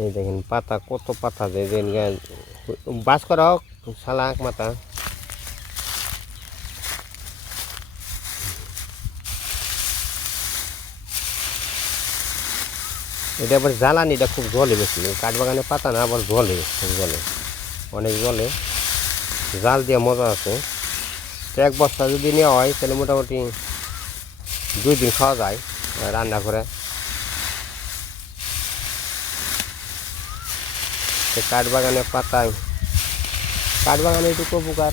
এই দেখেন, পাতা, কত পাতা দেয় দেন বাস করা হোক শালাক মাথা। এটা আবার জ্বালানিটা খুব জলে বেশি। কাঠবাগানে পাতা না, আবার জলে, খুব জলে। অনেক জলে। জাল দিয়ে মজা আছে। এক বস্তা যদি নেওয়া হয়, তাহলে মোটামুটি দুই দিন খাওয়া যায় রান্না করে তো কাঠবাগানে পাতায়। কাঠবাগানে এটুকু উপকার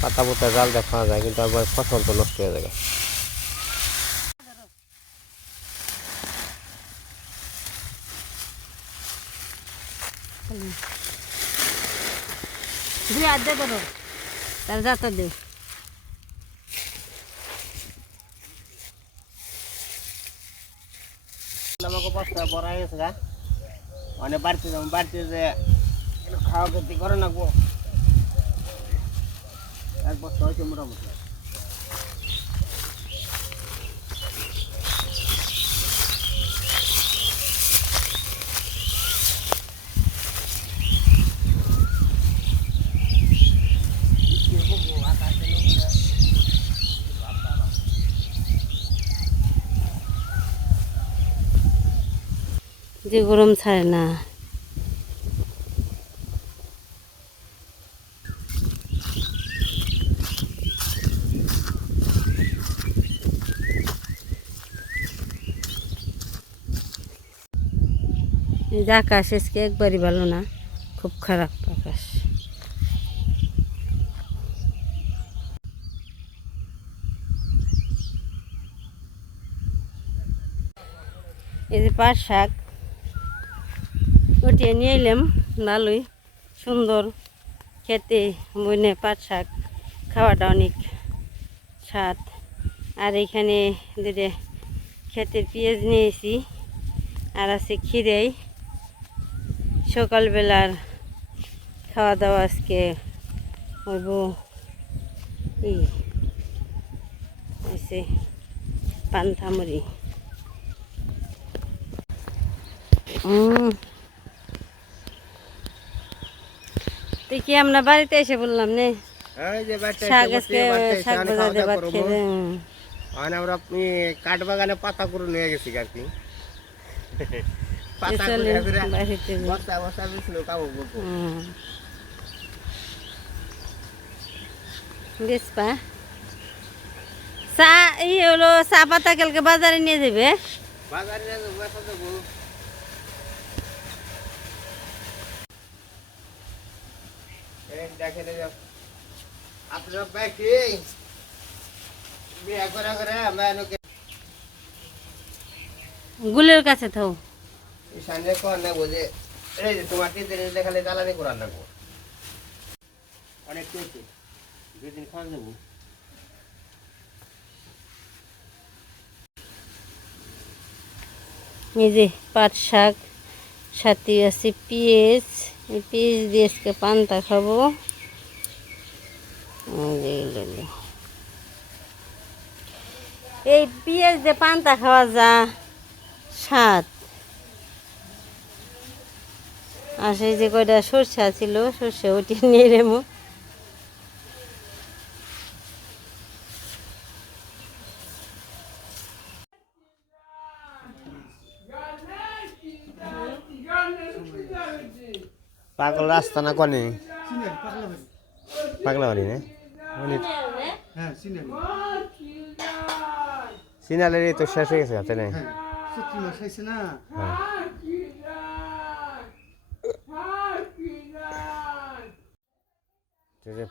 পাতা পোতা জাল দিয়ে খাওয়া যায় কিন্তু আবার ফসল তো নষ্ট হয়ে যাবে দুই হাত দে ধরো তার যাতা দে। আমাকে বস্তা বড় হয়ে গেছে গা। অনেক বাড়তে যাব বাড়তে যে খাওয়া খেতে করে না গো। এক বস্তা হয়েছে মোটামুটি। যে গরম ছাড়ে না। যে আকাশ, আজকে একবারই ভালো না, খুব খারাপ আকাশ। এই যে পাট শাক, উঠিয়ে নিয়ে এলাম, ভালোই সুন্দর খেতে বনে পাট শাক, খাওয়াটা অনেক স্বাদ। আর এখানে দুটো ক্ষেতের পেঁয়াজ নিয়েছি আর আছে খিরেই সকালবেলার খাওয়া দাওয়া আজকে হইব ই হয়েছে পান্থামুড়ি। কি আমরা বাড়িতে এসে বললাম নে? শাক আজকে শাক বাজার ভাত খেয়ে আমরা আপনি কাঠবাগানে পাতা করে নিয়ে গেছি আর কি। চা এই হলো চা পাতা কালকে বাজারে নিয়ে যাবে। বাজারে নিয়ে যাব বিয়ে করে করে মানুষকে গুলের কাছে থাও। সামনে কর না বোঝে এই যে তোমার তিন দেখালে জ্বালানি করার লাগবো অনেক চলছে। দুই খাওয়া যাব। এই যে পাট শাক সাথে আছে পেঁয়াজ। এই পেঁয়াজ দিয়ে আজকে পান্তা খাব। এই পেঁয়াজ দিয়ে পান্তা খাওয়া যা স্বাদ। আর সেই যে কয়টা সরষা ছিল সরষে উঠিয়ে নিয়ে নেব। পাগল রাস্তা না কনে? পাগলা বাড়ি পাগলা না? সিনারি সিনালের তো শেষ হয়ে গেছে হাতে নাই হ্যাঁ না হ্যাঁ এই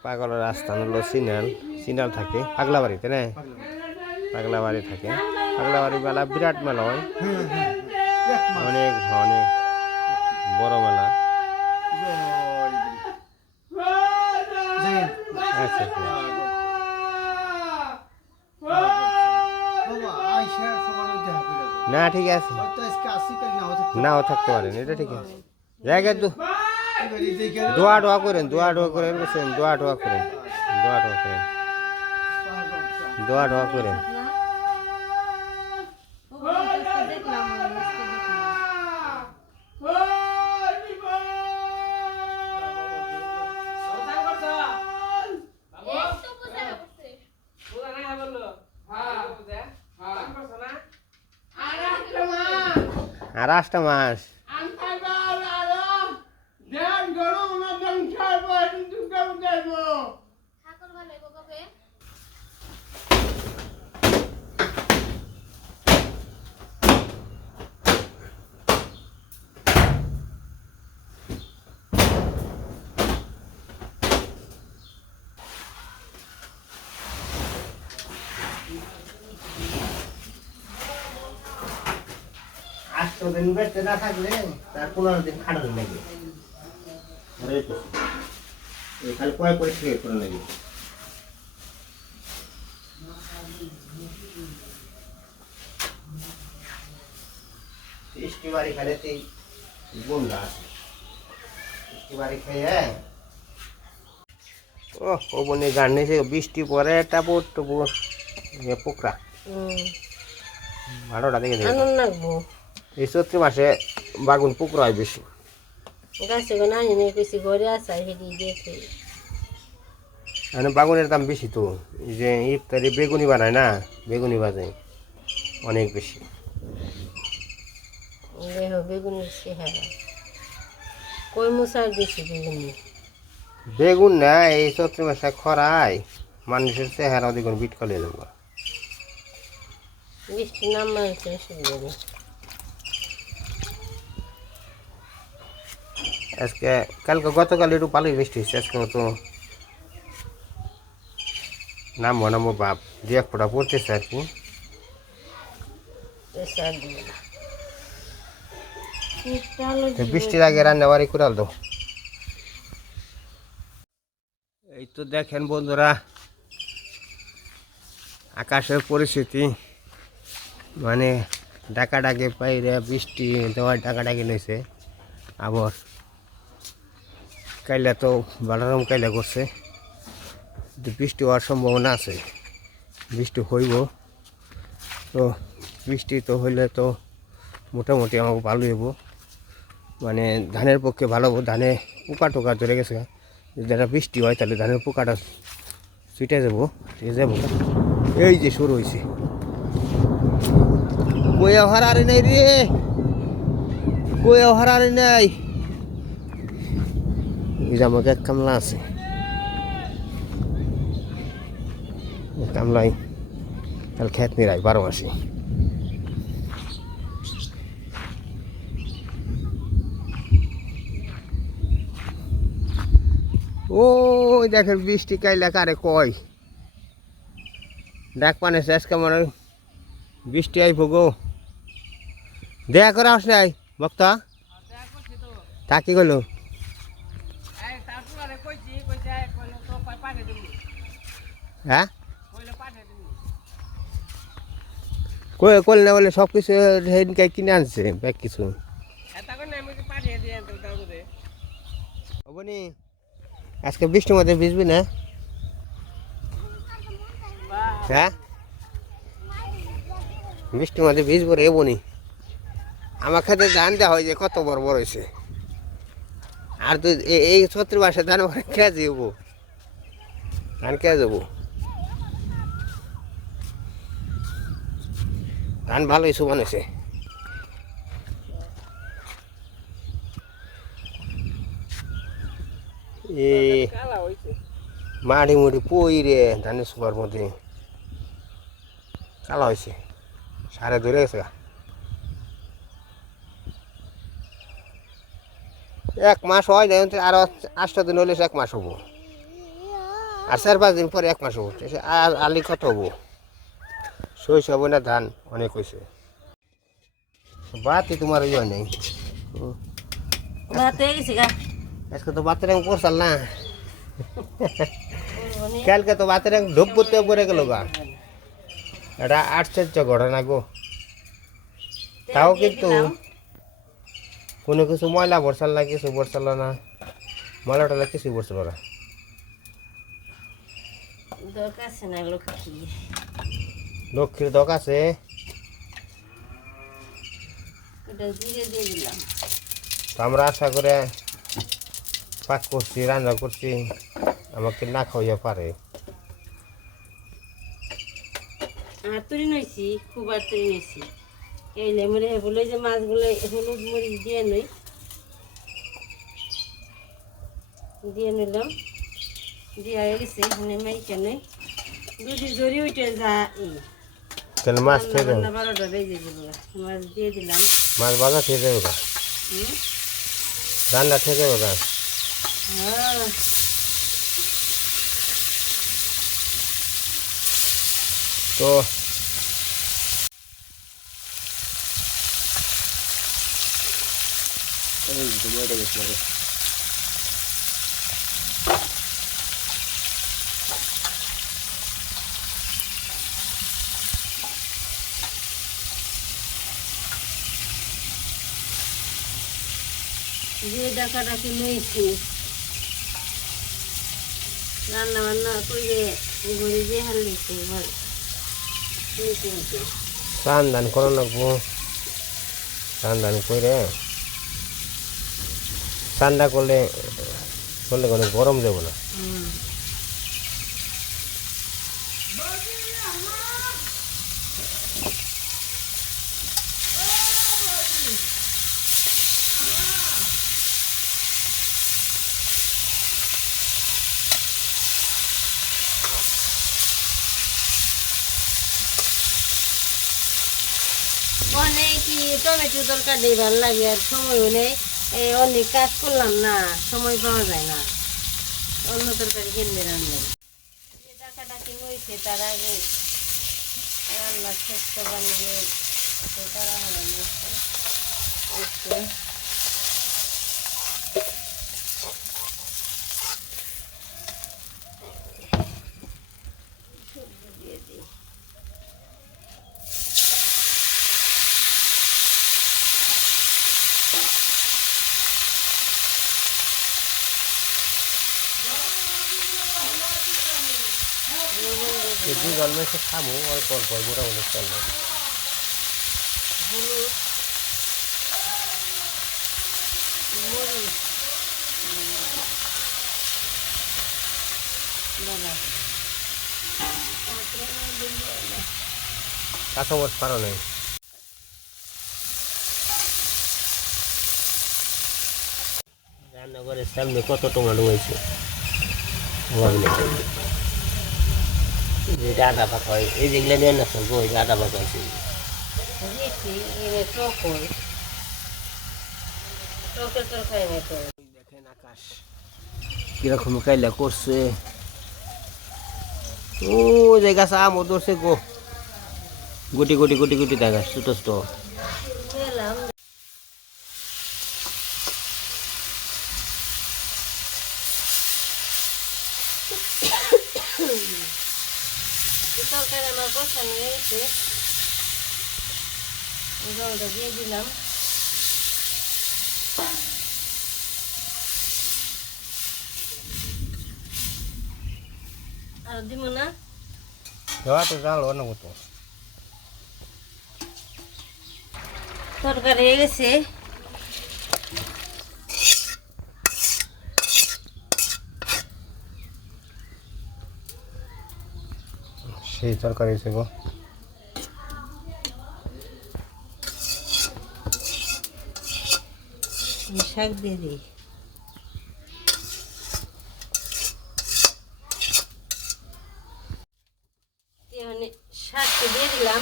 পাগলের রাস্তা হলো সিনাল সিনাল থাকে পাগলা বাড়িতে না? পাগলা বাড়ি থাকে। পাগলা বাড়ি মেলা বিরাট মেলা হয়। অনেক অনেক বড় মেলা। আচ্ছা আচ্ছা। না, ঠিক আছে। নাও থাকতে পারেন, এটা ঠিক আছে। এই দেখে দোয়া দোয়া করেন দোয়া দোয়া করেন বসেন দোয়া দোয়া করেন দোয়া দোয়া করেন দোয়া দোয়া করেন আর আটটা মাস। আটশো দিন বেঁচে না থাকলে তার পনেরো দিন খাটানো লাগে খালি কয় পরিষ্কার করে লাগে বৃষ্টি বাড়ি খেলেতেই গুন্ডা আছে। বৃষ্টি বাড়ি খেয়ে ও ও বনে গান নিয়েছে বৃষ্টি পরে টাপো টুপো পোকরা। ভালোটা দেখে দেখে। আনন্দ লাগবো। এই চৈত্র মাসে বাগুন পুকুর হয় বেশি। গাছে আনি নেই ঘরে আসা হেঁটে দেখে মানে বাগুনের দাম বেশি তো যে ইফতারি বেগুনি বানায় না বেগুনি বাজে অনেক বেশি। চেহারা। কই মশার দিছি বেগুনি? বেগুন না এই চৈত্র মাসে খরায় মানুষের চেহারা দেখুন বিট করে দেবো বৃষ্টি নাম অসুবিধা আজকে, কালকে গতকাল একটু ভালোই বৃষ্টি হয়েছে, আজকে মতো নামবো নামবো বাপ, দু এক ফোটা পড়তেছে আর কি। তো বৃষ্টির আগে রান্না বাড়ি করে দাও এই তো দেখেন বন্ধুরা, আকাশের পরিস্থিতি মানে ডাকা ডাকে পাইরে বৃষ্টি দেওয়ার ডাকা ডাকি লইছে আবার কাইলে তো বালারম কাইলে করছে। বৃষ্টি হওয়ার সম্ভাবনা আছে। বৃষ্টি হইব। তো বৃষ্টি তো হইলে তো মোটামুটি আমাকে ভালো হইব। মানে ধানের পক্ষে ভালো হব ধানে পোকা টোকা ধরে গেছে। একটা বৃষ্টি হয় তাহলে ধানের পোকাটা ছুটে যাব ঠিক যাব। এই যে শুরু হয়েছে কই হার আরে নাই রে? কই হার আরে নাই? আমাকে এক কামলা আছে। কামলাই কাল খেত নিরাই বারো মাসে। ওই দেখেন বৃষ্টি কাইলা কারে কয়। ডাক পানে শেষ কেমন বৃষ্টি আইব গো। দেখা করে আস নাই বক্তা। তা কি হ্যাঁ? করলে বলে সব কিছু সেদিনকে কিনে আনছে ব্যাগ কিছু। হবনি আজকে বৃষ্টির মধ্যে ভিজবি না? হ্যাঁ? বৃষ্টির মধ্যে ভিজবো রে বনি আমার খেতে ধান দেওয়া হয় যে কত বড় বড় হয়েছে। আর তুই এই ছত্রিশ মাসে ধান কে যাব ধান কে যাব ধান ভালোই সমান হয়েছে এ মাটি মুটি পই রে ধানের সুপার মধ্যে। কালা হয়েছে সারে ধরে গেছে এক মাস হয় না আরও আটটা দিন হলে এক মাস হব। আর চার পাঁচ দিন পরে এক মাস হব আর আলি কত হব? শৈশ হবে না ধান অনেক হয়েছে বাতি তোমার ইয়ে নেই। আজকে তো বাতের রঙ পড়ছাল না। কালকে তো বাতের রঙ ঢুপ করতে পড়ে গেল গা। এটা আশ্চর্য ঘটনা গো। তাও কিন্তু কোনো কিছু ময়লা বরসাল না কিছু বরসাল না। ময়লা টলা কিছু বরসাল না দরকার না লক্ষ্মী লক্ষ্মীর দক আছে। আমরা আশা করে পাক করছি রান্না করছি। আমাকে না খাওয়াইয়া পারে। আর তুরি নইছি খুব আর তুরি নইছি। এই লেমুরে বলে যে মাছগুলো হলুদ মরিচ দিয়ে নই দিয়ে নিলাম। দিয়ে গেছে এখানে মাইকে নই। যদি জড়ি উঠে যা তাহলে মাছ খেয়ে বেজে দিল মাছ দিয়ে দিলাম। মাছ ভাজা খেয়ে হুম? রান্না খেয়ে যাবে গা। হ্যাঁ। তো যে ডাকাডাকি নিয়েছি রান্না বান্না করে ঘুরে যে হালিছে এবার স্নান দান করো লাগবো। স্নান দান করে ঠান্ডা করলে করলে কোনো গরম দেবো না। হুম টমেটো টমেটো তরকারি ভালো লাগে আর সময় হলে অনেক কাজ করলাম না, সময় পাওয়া যায় না। অন্য তরকারি কিনবে রান্না। যে ডাকাডাকি নইছে তার আগে রান্না শেষ নিয়ে তারা এই দুই জন্মে এসে খামো অল্প অল্প মোটামুটি চলবে হলুদ মরিচ পারো নেই? রান্নাঘরের সামনে কত টমাটো হয়েছে? ভাবলে যেটা আদা পাকা হয়, এই যেগুলো নিয়ে না সব ওই আদা পাকা হয় টকের দেখেন কীরকম কাইলা করছে? ও যে গাছ আমও ধরছে গো। গুটি গুটি গুটি গুটি দেখা ছোট ছোট খেলাম তরকারি আমার বসানো জলটা দিয়ে দিলাম। আর দিব না? দেওয়া তো জাল অন্য মতো তরকারি হয়ে গেছে। সেই তরকারি হয়েছে গো। শাক দিয়ে দিই। মানে শাকটা দিয়ে দিলাম।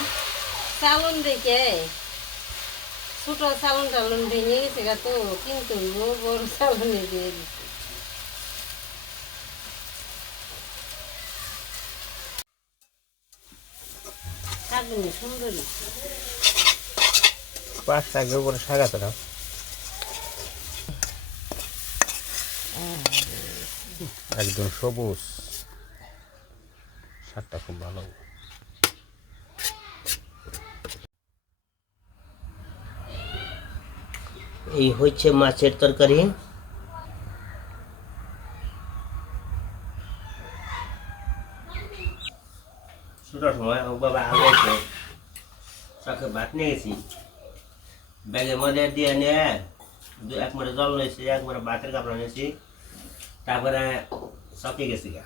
চালন দেখে ছোট চালন টালন ভেঙে গেছে গা তো কিন্তু বড় চালনে দিয়ে দিচ্ছে শাকগুলো সুন্দর। পাঁচ শাকের উপরে শাক আছে না? একদম সবুজ। শাকটা খুব ভালো। এই হচ্ছে মাছের তরকারি। ছোটার সময় ও বাবা আগে চাকে ভাত নিয়ে গেছি। ব্যাগের মধ্যে দিয়ে নিয়ে দু এক মারে জল নিয়েছি এক মারে ভাতের কাপড় নিয়েছি। তারপরে শখে গেছি গা।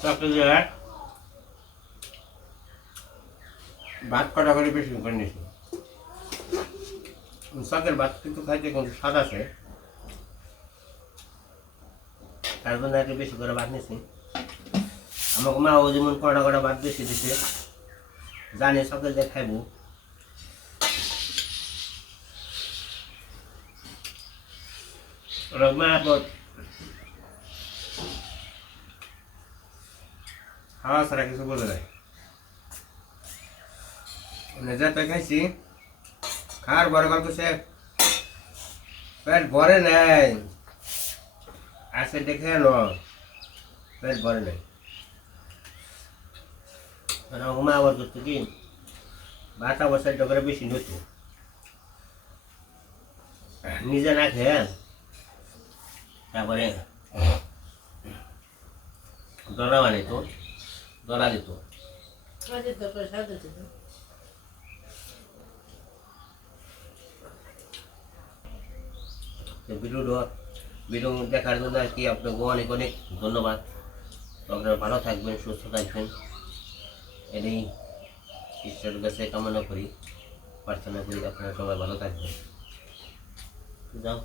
শখে ভাত কটা করে বেশি করে নিয়েছি সকের ভাত কিন্তু খাইতে কোনো স্বাদ আছে। তার জন্য আগে বেশি করে ভাত নিয়েছি আমাকে মা ও যেমন কটা কটা ভাত বেশি দিছে, জানে শখে যে খাইবো। ওরা মা এখন হাওয়া ছাড়া কিছু নাই মানে যেটা খাইছি। খাওয়ার পরে কত সে। পেট ভরে নাই। আসে দেখে নো। পেট ভরে নাই। মানে আমার মা আবার করতো কি? ভাত অবস্থায় করে বেশি নতো নিজে না খেয়ে তারপরে দরা বানাইতো দরা দিত। তো ভিডিওটা ভিডিও দেখার জন্য আর কি আপনাকে অনেক অনেক ধন্যবাদ। আপনারা ভালো থাকবেন, সুস্থ থাকবেন। এটাই ঈশ্বরের কাছে কামনা করি, প্রার্থনা করি আপনারা সবাই ভালো থাকবেন। যাও।